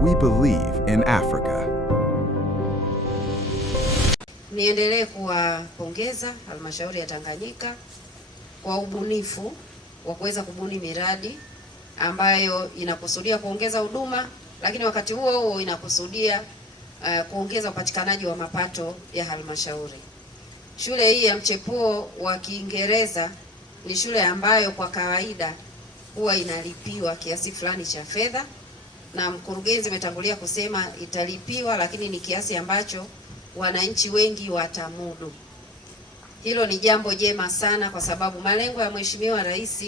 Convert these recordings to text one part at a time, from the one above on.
We believe in Africa. Niendelee kuwapongeza Halmashauri ya Tanganyika kwa ubunifu wa kuweza kubuni miradi ambayo inakusudia kuongeza huduma, lakini wakati huo huo inakusudia kuongeza upatikanaji wa mapato ya halmashauri. Shule hii ya mchepuo wa Kiingereza ni shule ambayo kwa kawaida huwa inalipiwa kiasi fulani cha fedha, na mkurugenzi ametangulia kusema italipiwa, lakini ni kiasi ambacho wananchi wengi watamudu. Hilo ni jambo jema sana, kwa sababu malengo ya Mheshimiwa Rais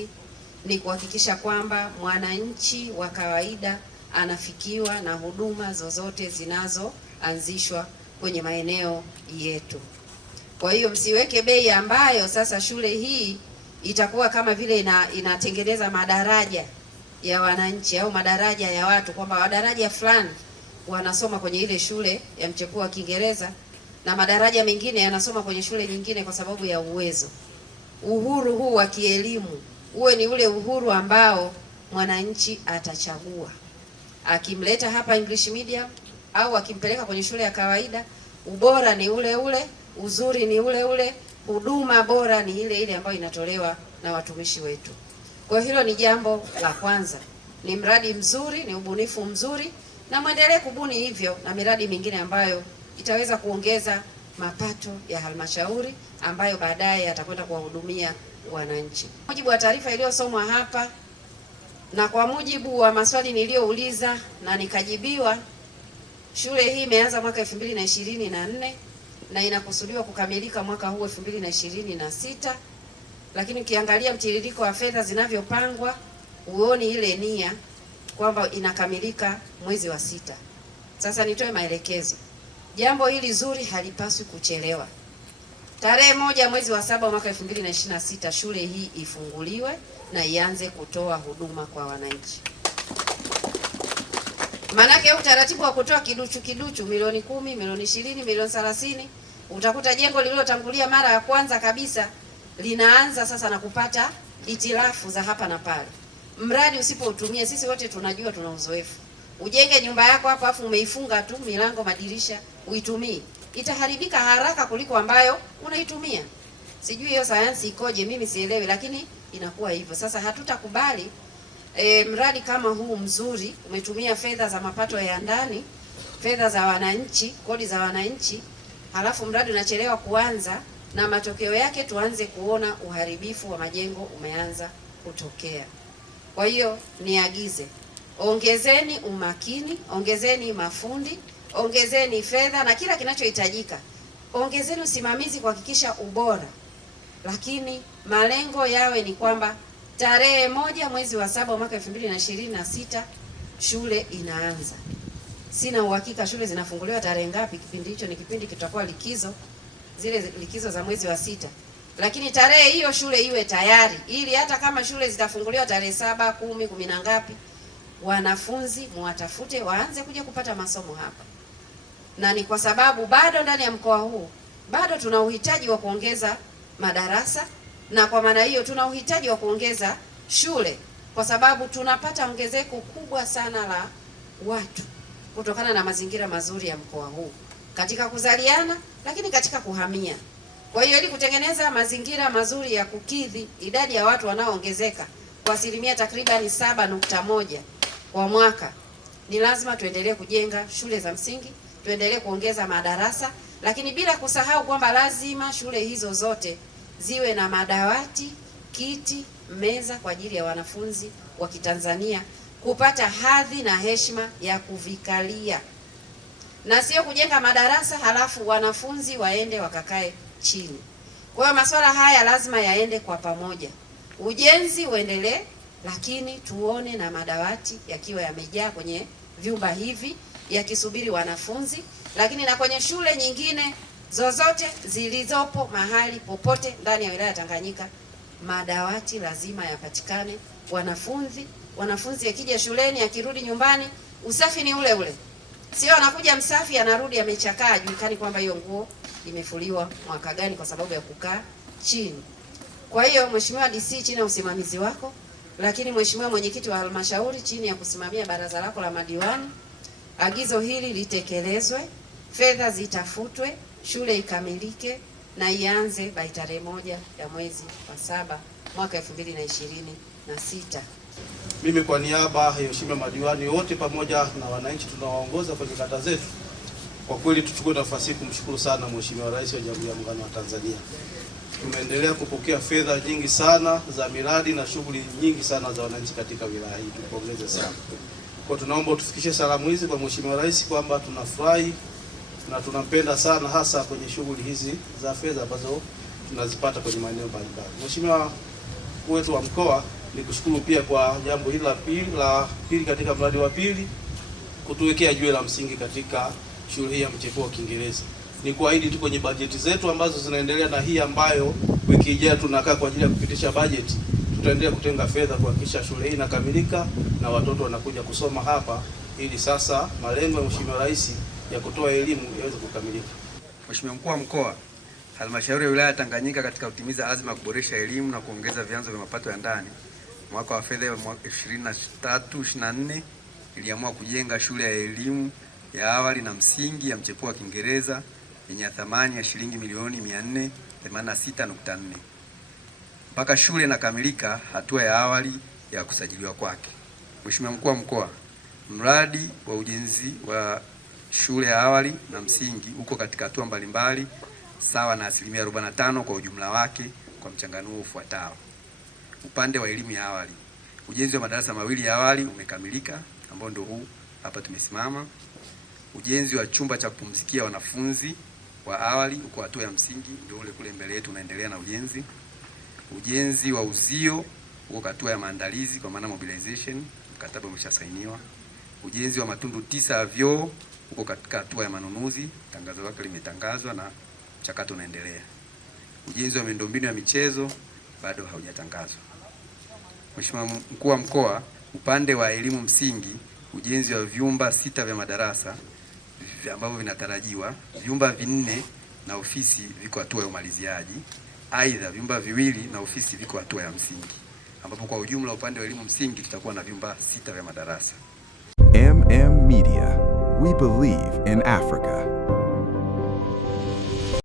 ni kuhakikisha kwamba mwananchi wa kawaida anafikiwa na huduma zozote zinazoanzishwa kwenye maeneo yetu. Kwa hiyo msiweke bei ambayo sasa shule hii itakuwa kama vile inatengeneza madaraja ya wananchi au madaraja ya watu, kwamba madaraja fulani wanasoma kwenye ile shule ya mchepuo wa Kiingereza na madaraja mengine yanasoma kwenye shule nyingine kwa sababu ya uwezo. Uhuru huu wa kielimu uwe ni ule uhuru ambao mwananchi atachagua. Akimleta hapa English medium au akimpeleka kwenye shule ya kawaida, ubora ni ule ule, uzuri ni ule ule, huduma bora ni ile ile ambayo inatolewa na watumishi wetu. Kwa hilo ni jambo la kwanza. Ni mradi mzuri, ni ubunifu mzuri, na muendelee kubuni hivyo na miradi mingine ambayo itaweza kuongeza mapato ya halmashauri ambayo baadaye atakwenda kuwahudumia wananchi. Kwa mujibu wa taarifa iliyosomwa hapa na kwa mujibu wa maswali niliyouliza na nikajibiwa, shule hii imeanza mwaka 2024 na inakusudiwa kukamilika mwaka huu 2026, lakini ukiangalia mtiririko wa fedha zinavyopangwa uone ile nia kwamba inakamilika mwezi wa 6. Sasa nitoe maelekezo. Jambo hili zuri halipaswi kuchelewa. Tarehe 1 mwezi wa 7 mwaka 2026 shule hii ifunguliwe na ianze kutoa huduma kwa wananchi. Maanake utaratibu wa kutoa kiduchu milioni 10, milioni 20, milioni 30, utakuta jengo lililotangulia mara ya kwanza kabisa linaanza sasa na kupata itilafu za hapa na pale. Mradi usipoutumia, sisi wote tunajua, tuna uzoefu. Ujenge nyumba yako hapo afu umeifunga tu milango, madirisha, uitumii, itaharibika haraka kuliko ambayo unaitumia. Sijui hiyo sayansi ikoje, mimi sielewi, lakini inakuwa hivyo. Sasa hatutakubali mradi kama huu mzuri, umetumia fedha za mapato ya ndani, fedha za wananchi, kodi za wananchi, halafu mradi unachelewa kuanza, na matokeo yake tuanze kuona uharibifu wa majengo umeanza kutokea. Kwa hiyo niagize, ongezeni umakini, ongezeni mafundi, ongezeni fedha na kila kinachohitajika. Ongezeni usimamizi kuhakikisha ubora. Lakini malengo yawe ni kwamba tarehe 1 mwezi wa 7 mwaka 2026 shule inaanza. Sina uhakika shule zinafunguliwa tarehe ngapi, kipindi hicho ni kipindi kitakuwa likizo, zile likizo za mwezi wa 6. Lakini tarehe hiyo shule iwe tayari, ili hata kama shule zitafunguliwa tarehe 7, 10, 10 na ngapi, wanafunzi muwatafute waanze kuja kupata masomo hapa. Na ni kwa sababu bado ndani ya mkoa huu bado tuna uhitaji wa kuongeza madarasa, na kwa maana hiyo tuna uhitaji wa kuongeza shule, kwa sababu tunapata ongezeko kubwa sana la watu kutokana na mazingira mazuri ya mkoa huu katika kuzaliana, lakini katika kuhamia. Kwa hiyo ili kutengeneza mazingira mazuri ya kukidhi idadi ya watu wanaoongezeka kwa asilimia takriban 7.1 kwa mwaka, ni lazima tuendelee kujenga shule za msingi, tuendelee kuongeza madarasa, lakini bila kusahau kwamba lazima shule hizo zote ziwe na madawati, kiti, meza kwa ajili ya wanafunzi wa Kitanzania kupata hadhi na heshima ya kuvikalia, na sio kujenga madarasa halafu wanafunzi waende wakakae chini. Kwa hiyo masuala haya lazima yaende kwa pamoja. Ujenzi uendelee, lakini tuone na madawati yakiwa yamejaa kwenye vyumba hivi yakisubiri wanafunzi, lakini na kwenye shule nyingine zozote zilizopo mahali popote ndani ya wilaya ya Tanganyika, madawati lazima yapatikane. Wanafunzi akija shuleni, akirudi nyumbani, usafi ni ule ule. Sio anakuja msafi anarudi amechakaa, julikani kwamba hiyo nguo imefuliwa mwaka gani kwa sababu ya kukaa chini. Kwa hiyo Mheshimiwa DC, chini ya usimamizi wako, lakini Mheshimiwa mwenyekiti wa halmashauri chini ya kusimamia baraza lako la madiwani, agizo hili litekelezwe, fedha zitafutwe, shule ikamilike na ianze by tarehe 1 ya mwezi wa 7 mwaka 2026. Mimi kwa niaba ya waheshimiwa madiwani wote pamoja na wananchi tunawaongoza kwenye kata zetu, kwa kweli tuchukue nafasi hii kumshukuru sana Mheshimiwa Rais wa Jamhuri ya Muungano wa Tanzania. Tumeendelea kupokea fedha nyingi sana za miradi na shughuli nyingi sana za wananchi katika wilaya hii. Tupongeze sana. Kwa tunaomba tufikishe salamu hizi kwa Mheshimiwa Rais kwamba tunafurahi na tunampenda sana, hasa kwenye shughuli hizi za fedha ambazo tunazipata kwenye maeneo mbalimbali. Mheshimiwa mkuu wetu wa mkoa, nikushukuru pia kwa jambo hili la pili katika mradi wa pili, kutuwekea jiwe la msingi katika shule hii ya mchepuo wa Kiingereza. Ni kuahidi tu kwenye bajeti zetu ambazo zinaendelea na hii ambayo wiki ijayo tunakaa kwa ajili ya kupitisha bajeti, tutaendelea kutenga fedha kuhakikisha shule hii inakamilika na watoto wanakuja kusoma hapa, ili sasa malengo ya Mheshimiwa Rais ya kutoa elimu yaweze kukamilika. Mheshimiwa Mkuu wa Mkoa, Halmashauri ya Wilaya ya Tanganyika katika kutimiza azma ya kuboresha elimu na kuongeza vyanzo vya mapato ya ndani, mwaka wa fedha 2023/24 iliamua kujenga shule ya elimu ya awali na msingi ya mchepuo wa Kiingereza yenye thamani ya shilingi milioni 486.4. Mpaka shule inakamilika hatua ya awali ya kusajiliwa kwake. Mheshimiwa Mkuu wa Mkoa, mradi wa ujenzi wa shule ya awali na msingi uko katika hatua mbalimbali sawa na 45% kwa ujumla wake kwa mchanganuo ufuatao. Upande wa elimu ya awali, ujenzi wa madarasa mawili ya awali umekamilika ambao ndio huu hapa tumesimama. Ujenzi wa chumba cha kupumzikia wanafunzi wa awali uko hatua ya msingi, ndio ule kule mbele yetu unaendelea na ujenzi. Ujenzi wa uzio uko hatua ya maandalizi kwa maana mobilization, mkataba umeshasainiwa. Ujenzi wa matundu 9 ya vyoo uko katika hatua ya manunuzi, tangazo lake limetangazwa na mchakato unaendelea. Ujenzi wa miundombinu ya michezo bado haujatangazwa. Mheshimiwa Mkuu wa Mkoa, upande wa elimu msingi, ujenzi wa vyumba 6 vya madarasa ambavyo vinatarajiwa, vyumba 4 na ofisi viko hatua ya umaliziaji. Aidha, vyumba 2 na ofisi viko hatua ya msingi, ambapo kwa ujumla upande wa elimu msingi tutakuwa na vyumba 6 vya madarasa. MM Media. We believe in Africa.